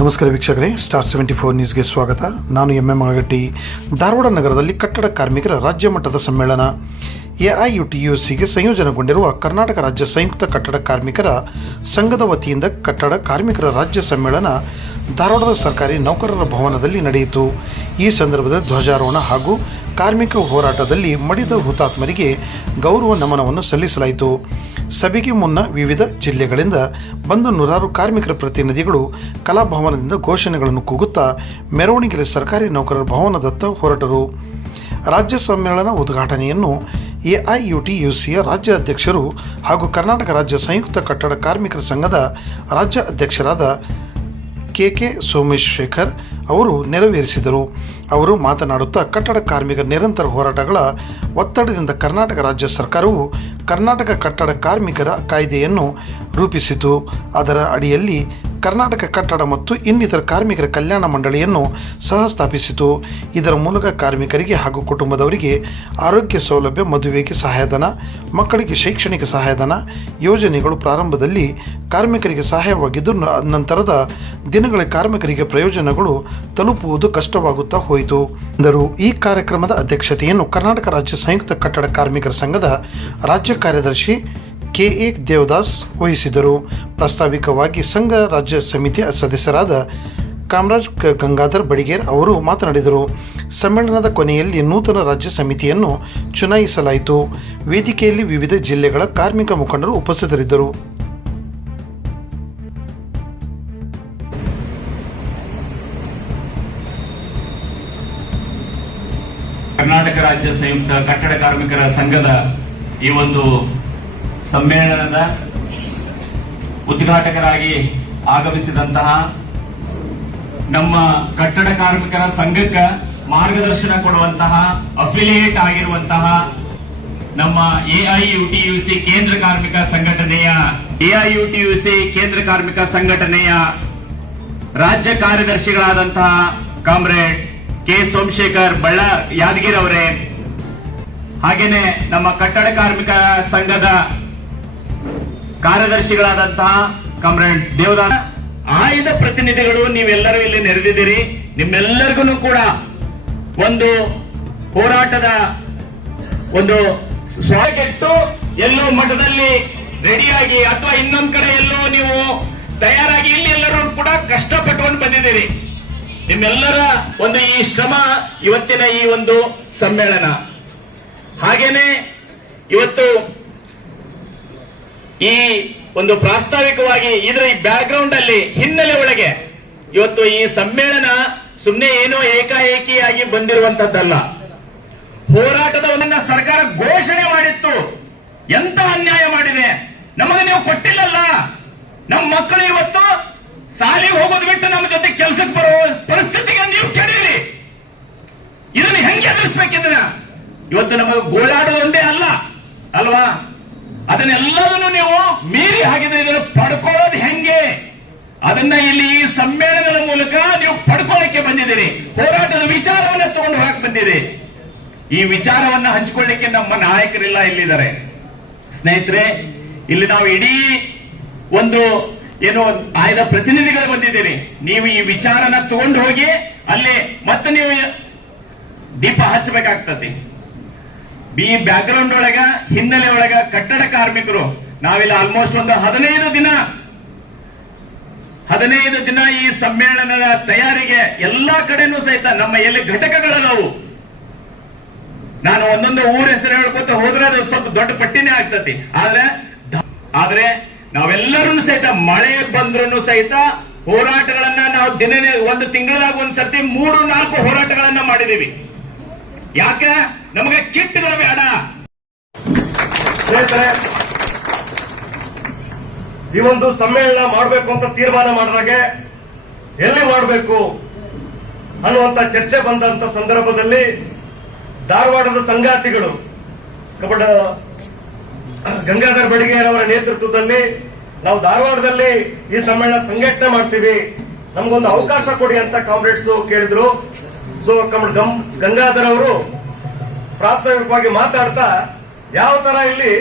ನಮಸ್ಕಾರ ವೀಕ್ಷಕರೇ star seventy four ನ್ಯೂಸ್ಗೆ ಸ್ವಾಗತ. ನಾನು ಎಂ ಎಂ ಅಗಟ್ಟಿ ಧಾರವಾಡ ನಗರದಲ್ಲಿ ಕಟ್ಟಡ ಕಾರ್ಮಿಕರ ರಾಜ್ಯ ಮಟ್ಟದ ಸಮ್ಮೇಳನ. ಎಐಯುಟಿಯುಸಿಗೆ ಸಂಯೋಜನೆಗೊಂಡಿರುವ ಕರ್ನಾಟಕ ರಾಜ್ಯ ಸಂಯುಕ್ತ ಕಟ್ಟಡ ಕಾರ್ಮಿಕರ ಸಂಘದ ವತಿಯಿಂದ ಕಟ್ಟಡ ಕಾರ್ಮಿಕರ ರಾಜ್ಯ ಸಮ್ಮೇಳನ ಧಾರವಾಡದ ಸರ್ಕಾರಿ ನೌಕರರ ಭವನದಲ್ಲಿ ನಡೆಯಿತು. ಈ ಸಂದರ್ಭದ ಧ್ವಜಾರೋಹಣ ಹಾಗೂ ಕಾರ್ಮಿಕ ಹೋರಾಟದಲ್ಲಿ ಮಡಿದ ಹುತಾತ್ಮರಿಗೆ ಗೌರವ ನಮನವನ್ನು ಸಲ್ಲಿಸಲಾಯಿತು. ಸಭೆಗೆ ಮುನ್ನ ವಿವಿಧ ಜಿಲ್ಲೆಗಳಿಂದ ಬಂದ ನೂರಾರು ಕಾರ್ಮಿಕರ ಪ್ರತಿನಿಧಿಗಳು ಕಲಾಭವನದಿಂದ ಘೋಷಣೆಗಳನ್ನು ಕೂಗುತ್ತಾ ಮೆರವಣಿಗೆಯಲ್ಲಿ ಸರ್ಕಾರಿ ನೌಕರರ ಭವನದತ್ತ ಹೊರಟರು. ರಾಜ್ಯ ಸಮ್ಮೇಳನ ಉದ್ಘಾಟನೆಯನ್ನು ಎಐಯುಟಿಯುಸಿಯ ರಾಜ್ಯ ಅಧ್ಯಕ್ಷರು ಹಾಗೂ ಕರ್ನಾಟಕ ರಾಜ್ಯ ಸಂಯುಕ್ತ ಕಟ್ಟಡ ಕಾರ್ಮಿಕರ ಸಂಘದ ರಾಜ್ಯ ಅಧ್ಯಕ್ಷರಾದ ಕೆ ಕೆ ಸೋಮೇಶೇಖರ್ ಅವರು ನೆರವೇರಿಸಿದರು. ಅವರು ಮಾತನಾಡುತ್ತಾ ಕಟ್ಟಡ ಕಾರ್ಮಿಕರ ನಿರಂತರ ಹೋರಾಟಗಳ ಒತ್ತಡದಿಂದ ಕರ್ನಾಟಕ ರಾಜ್ಯ ಸರ್ಕಾರವು ಕರ್ನಾಟಕ ಕಟ್ಟಡ ಕಾರ್ಮಿಕರ ಕಾಯ್ದೆಯನ್ನು ರೂಪಿಸಿತು. ಅದರ ಅಡಿಯಲ್ಲಿ ಕರ್ನಾಟಕ ಕಟ್ಟಡ ಮತ್ತು ಇನ್ನಿತರ ಕಾರ್ಮಿಕರ ಕಲ್ಯಾಣ ಮಂಡಳಿಯನ್ನು ಸಹ ಸ್ಥಾಪಿಸಿತು ಇದರ ಮೂಲಕ ಕಾರ್ಮಿಕರಿಗೆ ಹಾಗೂ ಕುಟುಂಬದವರಿಗೆ ಆರೋಗ್ಯ ಸೌಲಭ್ಯ, ಮದುವೆಗೆ ಸಹಾಯಧನ, ಮಕ್ಕಳಿಗೆ ಶೈಕ್ಷಣಿಕ ಸಹಾಯಧನ ಯೋಜನೆಗಳು ಪ್ರಾರಂಭದಲ್ಲಿ ಕಾರ್ಮಿಕರಿಗೆ ಸಹಾಯವಾಗಿದ್ದು ನಂತರದ ದಿನಗಳ ಕಾರ್ಮಿಕರಿಗೆ ಪ್ರಯೋಜನಗಳು ತಲುಪುವುದು ಕಷ್ಟವಾಗುತ್ತಾ ಹೋಯಿತು, ಎಂದರು. ಈ ಕಾರ್ಯಕ್ರಮದ ಅಧ್ಯಕ್ಷತೆಯನ್ನು ಕರ್ನಾಟಕ ರಾಜ್ಯ ಸಂಯುಕ್ತ ಕಟ್ಟಡ ಕಾರ್ಮಿಕರ ಸಂಘದ ರಾಜ್ಯ ಕಾರ್ಯದರ್ಶಿ ಕೆ ಎ ದೇವದಾಸ್ ವಹಿಸಿದರು. ಪ್ರಾಸ್ತಾವಿಕವಾಗಿ ಸಂಘ ರಾಜ್ಯ ಸಮಿತಿ ಸದಸ್ಯರಾದ ಕಾಮರಾಜ್ ಗಂಗಾಧರ್ ಬಡಿಗೇರ್ ಅವರು ಮಾತನಾಡಿದರು. ಸಮ್ಮೇಳನದ ಕೊನೆಯಲ್ಲಿ ನೂತನ ರಾಜ್ಯ ಸಮಿತಿಯನ್ನು ಚುನಾಯಿಸಲಾಯಿತು. ವೇದಿಕೆಯಲ್ಲಿ ವಿವಿಧ ಜಿಲ್ಲೆಗಳ ಕಾರ್ಮಿಕ ಮುಖಂಡರು ಉಪಸ್ಥಿತರಿದ್ದರು. ಕರ್ನಾಟಕ ರಾಜ್ಯ ಸಂಯುಕ್ತ ಕಟ್ಟಡ ಕಾರ್ಮಿಕರ ಸಂಘದ ಈ ಒಂದು ಸಮ್ಮೇಳನದ ಉದ್ಘಾಟಕರಾಗಿ ಆಗಮಿಸಿದಂತಹ ನಮ್ಮ ಕಟ್ಟಡ ಕಾರ್ಮಿಕರ ಸಂಘಕ್ಕೆ ಮಾರ್ಗದರ್ಶನ ಕೊಡುವಂತಹ ಅಫಿಲಿಯೇಟ್ ಆಗಿರುವಂತಹ ನಮ್ಮ ಎಐಯುಟಿಯುಸಿ ಕೇಂದ್ರ ಕಾರ್ಮಿಕ ಸಂಘಟನೆಯ, ಎಐಯುಟಿಯುಸಿ ಕೇಂದ್ರ ಕಾರ್ಮಿಕ ಸಂಘಟನೆಯ ರಾಜ್ಯ ಕಾರ್ಯದರ್ಶಿಗಳಾದಂತಹ ಕಾಮ್ರೇಡ್ ಕೆ. ಸೋಮಶೇಖರ್ ಬಳ್ಳ ಯಾದಗಿರಿ ಅವರೇ ಹಾಗೇನೆ ನಮ್ಮ ಕಟ್ಟಡ ಕಾರ್ಮಿಕ ಸಂಘದ ಕಾರ್ಯದರ್ಶಿಗಳಾದಂತಹ ಕಾಮ್ರೇಡ್ ದೇವದ ಆಯ್ದ ಪ್ರತಿನಿಧಿಗಳು ನೀವೆಲ್ಲರೂ ಇಲ್ಲಿ ನೆರೆದಿದ್ದೀರಿ. ನಿಮ್ಮೆಲ್ಲರಿಗೂ ಕೂಡ ಒಂದು ಹೋರಾಟದ ಒಂದು ಸ್ವಾಗೆಟ್ಟು ಎಲ್ಲೋ ಮಠದಲ್ಲಿ ರೆಡಿಯಾಗಿ ಅಥವಾ ಇನ್ನೊಂದ್ ಕಡೆ ಎಲ್ಲೋ ನೀವು ತಯಾರಾಗಿ ಇಲ್ಲಿ ಎಲ್ಲರೂ ಕೂಡ ಕಷ್ಟಪಟ್ಟುಕೊಂಡು ಬಂದಿದ್ದೀರಿ. ನಿಮ್ಮೆಲ್ಲರ ಒಂದು ಈ ಶ್ರಮ ಇವತ್ತಿನ ಈ ಒಂದು ಸಮ್ಮೇಳನ. ಹಾಗೇನೆ ಇವತ್ತು ಈ ಒಂದು ಪ್ರಾಸ್ತಾವಿಕವಾಗಿ ಇದರ ಈ ಬ್ಯಾಕ್ಗ್ರೌಂಡ್ ಅಲ್ಲಿ ಹಿನ್ನೆಲೆ ಒಳಗೆ ಇವತ್ತು ಈ ಸಮ್ಮೇಳನ ಸುಮ್ಮನೆ ಏನೋ ಏಕಾಏಕಿಯಾಗಿ ಬಂದಿರುವಂತದ್ದಲ್ಲ ಹೋರಾಟದ ಒಂದನ್ನ ಸರ್ಕಾರ ಘೋಷಣೆ ಮಾಡಿತ್ತು. ಎಂತ ಅನ್ಯಾಯ ಮಾಡಿದೆ? ನಮಗೆ ನೀವು ಕೊಟ್ಟಿಲ್ಲಲ್ಲ. ನಮ್ಮ ಮಕ್ಕಳು ಇವತ್ತು ಸಾಲಿಗೆ ಹೋಗೋದು ಬಿಟ್ಟು ನಮ್ಮ ಜೊತೆ ಕೆಲಸಕ್ಕೆ ಬರೋ ಪರಿಸ್ಥಿತಿಗೆ ನೀವು ಕೆಡೀರಿ. ಇದನ್ನು ಹೆಂಗೆ ಎದುರಿಸ್ಬೇಕಿದ್ರ ಇವತ್ತು ನಮಗೆ ಗೋಳಾಡೋದೊಂದೇ ಅಲ್ಲ. ಅಲ್ವಾ? ಅದನ್ನೆಲ್ಲದನ್ನು ನೀವು ಮೀರಿ ಹಾಕಿದ್ರೆ ಇದನ್ನು ಪಡ್ಕೊಳ್ಳೋದು ಹೆಂಗೆ? ಅದನ್ನ ಇಲ್ಲಿ ಈ ಸಮ್ಮೇಳನದ ಮೂಲಕ ನೀವು ಪಡ್ಕೊಳ್ಳಕ್ಕೆ ಬಂದಿದ್ದೀರಿ. ಹೋರಾಟದ ವಿಚಾರವನ್ನ ತಗೊಂಡು ಹಾಕಿ ಬಂದಿದೆ ಈ ವಿಚಾರವನ್ನ ಹಂಚಿಕೊಳ್ಳಿಕ್ಕೆ ನಮ್ಮ ನಾಯಕರೆಲ್ಲ ಇಲ್ಲಿದ್ದಾರೆ. ಸ್ನೇಹಿತರೆ, ಇಲ್ಲಿ ನಾವು ಇಡೀ ಒಂದು ಏನು ಆಯ್ದ ಪ್ರತಿನಿಧಿಗಳು ಬಂದಿದ್ದೀರಿ. ನೀವು ಈ ವಿಚಾರನ ತಗೊಂಡು ಹೋಗಿ ಅಲ್ಲಿ ಮತ್ತೆ ನೀವು ದೀಪ ಹಚ್ಚಬೇಕಾಗ್ತದೆ. ಈ ಬ್ಯಾಕ್ಗ್ರೌಂಡ್ ಒಳಗ, ಹಿನ್ನೆಲೆ ಒಳಗ ಕಟ್ಟಡ ಕಾರ್ಮಿಕರು, ನಾವಿಲ್ಲ ಆಲ್ಮೋಸ್ಟ್ ಒಂದು ಹದಿನೈದು ದಿನ ಹದಿನೈದು ದಿನ ಈ ಸಮ್ಮೇಳನದ ತಯಾರಿಗೆ ಎಲ್ಲಾ ಕಡೆನೂ ಸಹಿತ ನಮ್ಮ ಎಲ್ಲಿ ಘಟಕಗಳದಾವು. ನಾನು ಒಂದೊಂದು ಊರ ಹೆಸರು ಹೇಳ್ಕೊತ ಹೋದ್ರೆ ಅದು ಸ್ವಲ್ಪ ದೊಡ್ಡ ಪಟ್ಟಿನೇ ಆಗ್ತತಿ. ಆದ್ರೆ ಆದ್ರೆ ನಾವೆಲ್ಲರೂ ಸಹಿತ ಮಳೆ ಬಂದ್ರು ಸಹಿತ ಹೋರಾಟಗಳನ್ನ ನಾವು ದಿನನೇ ಒಂದು ತಿಂಗಳಾಗ ಒಂದ್ ಸರ್ತಿ ಮೂರು ನಾಲ್ಕು ಹೋರಾಟಗಳನ್ನ ಮಾಡಿದೀವಿ. ಯಾಕೆ? ನಮಗೆ ಕಿಟ್ ಬರಬೇಡ ಸ್ನೇಹಿತರೆ ಈ ಒಂದು ಸಮ್ಮೇಳನ ಮಾಡಬೇಕು ಅಂತ ತೀರ್ಮಾನ ಮಾಡಿದಾಗೆ ಎಲ್ಲಿ ಮಾಡಬೇಕು ಅನ್ನುವಂತ ಚರ್ಚೆ ಬಂದಂತ ಸಂದರ್ಭದಲ್ಲಿ ಧಾರವಾಡದ ಸಂಗಾತಿಗಳು ಕಬಡ ಗಂಗಾಧರ್ ಬಡಿಗೇರವರ ನೇತೃತ್ವದಲ್ಲಿ ನಾವು ಧಾರವಾಡದಲ್ಲಿ ಈ ಸಮ್ಮೇಳನ ಸಂಘಟನೆ ಮಾಡ್ತೀವಿ. ನಮಗೊಂದು ಅವಕಾಶ ಕೊಡಿ ಅಂತ ಕಾಮ್ರೇಡ್ಸ್ ಕೇಳಿದ್ರು. ಸೊ ಗಂ ಗಂಗಾಧರ್ ಅವರು ಪ್ರಾಸ್ತಾವಿಕವಾಗಿ ಮಾತಾಡ್ತಾ ಯಾವ ತರ ಇಲ್ಲಿ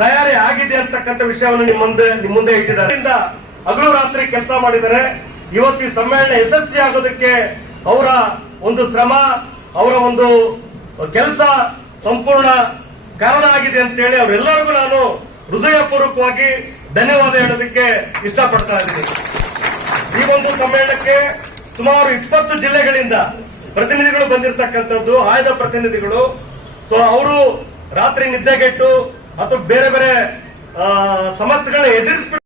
ತಯಾರಿ ಆಗಿದೆ ಅಂತಕ್ಕಂಥ ವಿಷಯವನ್ನು ನಿಮ್ಮ ಮುಂದೆ ನಿಮ್ಮ ಮುಂದೆ ಇಟ್ಟಿದ್ದಾರೆ. ಹಗಲು ರಾತ್ರಿ ಕೆಲಸ ಮಾಡಿದ್ದಾರೆ. ಇವತ್ತು ಈ ಸಮ್ಮೇಳನ ಯಶಸ್ವಿ ಆಗೋದಕ್ಕೆ ಅವರ ಒಂದು ಶ್ರಮ, ಅವರ ಒಂದು ಕೆಲಸ ಸಂಪೂರ್ಣ ಕಾರಣ ಆಗಿದೆ ಅಂತೇಳಿ ಅವರೆಲ್ಲರಿಗೂ ನಾನು ಹೃದಯಪೂರ್ವಕವಾಗಿ ಧನ್ಯವಾದ ಹೇಳೋದಕ್ಕೆ ಇಷ್ಟಪಡ್ತಾ ಇದ್ದೀನಿ. ಈ ಒಂದು ಸಮ್ಮೇಳನಕ್ಕೆ ಸುಮಾರು ಇಪ್ಪತ್ತು ಜಿಲ್ಲೆಗಳಿಂದ ಪ್ರತಿನಿಧಿಗಳು ಬಂದಿರತಕ್ಕಂಥದ್ದು ಆಯ್ದ ಪ್ರತಿನಿಧಿಗಳು. ಸೊ ಅವರು ರಾತ್ರಿ ನಿದ್ದೆಗೆಟ್ಟು ಅಥವಾ ಬೇರೆ ಬೇರೆ ಸಮಸ್ಯೆಗಳನ್ನ ಎದುರಿಸ್ಬಿಟ್ಟು